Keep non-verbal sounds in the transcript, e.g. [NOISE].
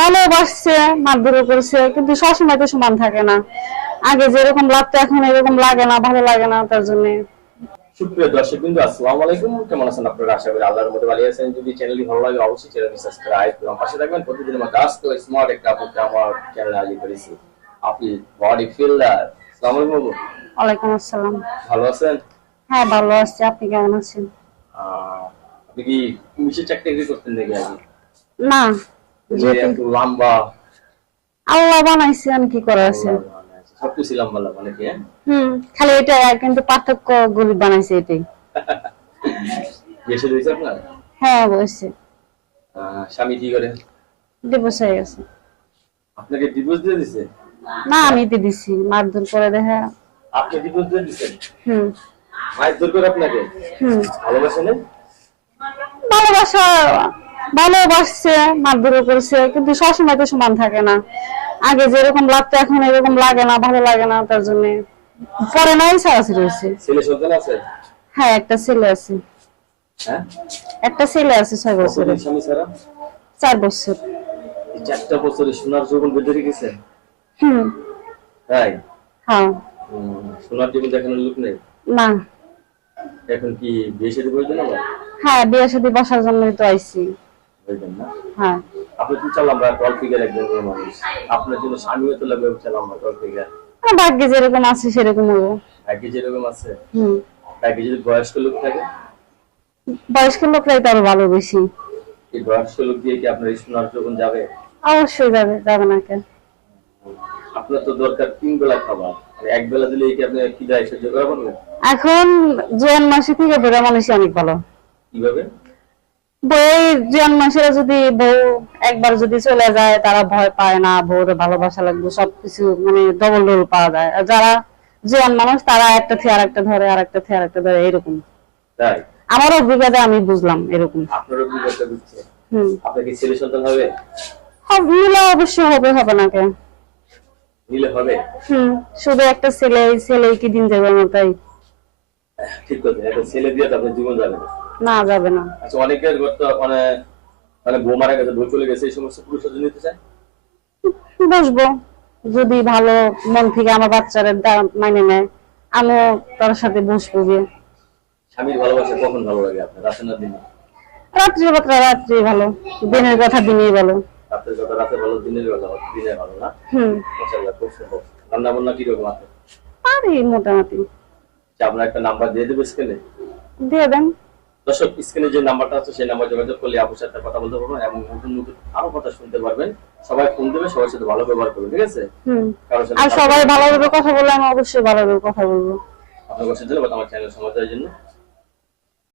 ভালোবাসছে মারধরও করছে কিন্তু সবসময় তো সমান থাকে না। আগে যেরকম লাগতো এখন এরকম লাগে না ভালো লাগে না তার জন্য। সুপ্রিয় দর্শক বিন্দু আসসালামু আলাইকুম। কেমন আছেন আপনারা? আশা করি আল্লাহর মধ্যে ভালো আছেন। যদি চ্যানেলটি ভালো লাগে অবশ্যই চ্যানেলটি সাবস্ক্রাইব করুন পাশে থাকবেন। প্রতিদিনের মতো আজ তো স্মার্ট একটা আপুকে আমার চ্যানেলে হাজির করেছি আপনি বডি ফিল্ডার আসসালামু আলাইকুম। ওয়ালাইকুম আসসালাম। ভালো আছেন? হ্যাঁ ভালো আছি। আপনি কেমন আছেন? আপনি কি পুলিশের চাকরি করতেন নাকি আগে? না। যে একটু লম্বা। আল্লাহ বানাইছে আমি কি করে আছে? সব কিছু লম্বা লম্বা নাকি হ্যাঁ? হুম খালি এটা কিন্তু পার্থক্য গরিব বানাইছে এটাই। [LAUGHS] বেশি রয়েছে আপনার? হ্যাঁ আহ, স্বামী কি করে? ডিভোর্স হয়ে গেছে। আপনাকে ডিভোর্স দিয়ে দিছে? না আমি দিয়ে দিছি। মারধর করে দেখে আপনি ডিভোর্স দিয়ে দিচ্ছেন হুম। মায়ের দূর করে আপনাকে? হুম। ভালোবাসে না ভালোবাসা ভালোবাসছে মারধরও করছে কিন্তু সবসময় তো সমান থাকে না। আগে যেরকম লাগতো এখন এরকম লাগে না ভালো লাগে না তার জন্য। পরে নাই সারাসি রয়েছে ছেলে সন্তান আছে? হ্যাঁ একটা ছেলে আছে। হ্যাঁ? একটা ছেলে আছে ছয় বছরের। চার বছর। চারটা বছরে সোনার জীবন বেঁধে রেখেছেন হুম। তাই? হ্যাঁ। সোনার জীবন দেখানোর লোক নেই? না। এখন কি বিয়ে সাথে প্রয়োজন আমার হ্যাঁ বিয়ের সাথে বসার জন্যই তো আইছি। না হ্যাঁ। আপনি তো চাল আমরা টল একজন মানুষ। আপনার জন্য স্বামীও তো লাগবে চাল আমরা টল ভাগ্যে যেরকম আছে সেরকম হব ভাগ্যে যেরকম আছে। হুম। ভাগ্যে যদি বয়স্ক লোক থাকে? বয়স্ক লোকরাই তো আরও ভালো বেশি। এই বয়স্ক লোক দিয়ে কি আপনার এই যখন যাবে? অবশ্যই যাবে যাবে না কেন? আপনার তো দরকার তিন বেলা খাবার। এক বেলা দিলে কি আপনি কি দেয় সহ্য করা পারবেন? এখন জোয়ান মাসে থেকে বেড়া মানুষই অনেক ভালো। কীভাবে? বই মাসেরা যদি বউ একবার যদি চলে যায় তারা ভয় পায় না বউরে ভালোবাসা লাগবে সবকিছু মানে ডবল ডবল পাওয়া যায়। আর যারা মানুষ তারা একটা থেকে আর একটা ধরে আর একটা থেকে আর একটা ধরে এরকম। তাই? আমার অভিজ্ঞতা আমি বুঝলাম এরকম। আপনারও কি করতে হুম। আপনার কি ছেলে সন্তান হবে? হব- মিলে অবশ্যই হবে হবে না কেন? হবে? হুম শুধু একটা ছেলে ছেলে কি দিন যাবে আমার তাই? ঠিক কথা একটা ছেলে দিয়ে তো আপনার জীবন যাবে না। না যাবে না। আচ্ছা অনেকের ঘর তো মানে মানে বউ মারা গেছে বউ চলে গেছে এই সমস্ত পুরুষ নিতে চায়? বসবো। যদি ভালো মন থেকে আমার বাচ্চারা মানে নেয় আমিও তার সাথে বসবো গিয়ে। স্বামীর ভালোবাসা কখন ভালো লাগে আপনার রাতে না দিনে? রাত্রি কথা রাত্রি ভালো। দিনের কথা দিনেই ভালো। রাতের কথা রাতে ভালো দিনের কথা দিনে ভালো না? হুম। মাশাআল্লাহ খুব সুন্দর। রান্না বান্না কীরকম আছে? পারি মোটামুটি। আচ্ছা, আপনার একটা নাম্বার দিয়ে দেবো স্ক্রিনে দিয়ে দেন। দর্শক স্ক্রিনে যে নাম্বারটা আছে সেই নাম্বার যোগাযোগ করলে আপুর সাথে কথা বলতে পারবেন এবং নতুন নতুন আরও কথা শুনতে পারবেন। সবাই ফোন দেবে সবার সাথে ভালো ব্যবহার করবেন ঠিক আছে? আর সবাই ভালোভাবে কথা বললে আমি অবশ্যই ভালোভাবে কথা বলব। আপনার কাছে দিলে আমার চ্যানেল সমাজের জন্য।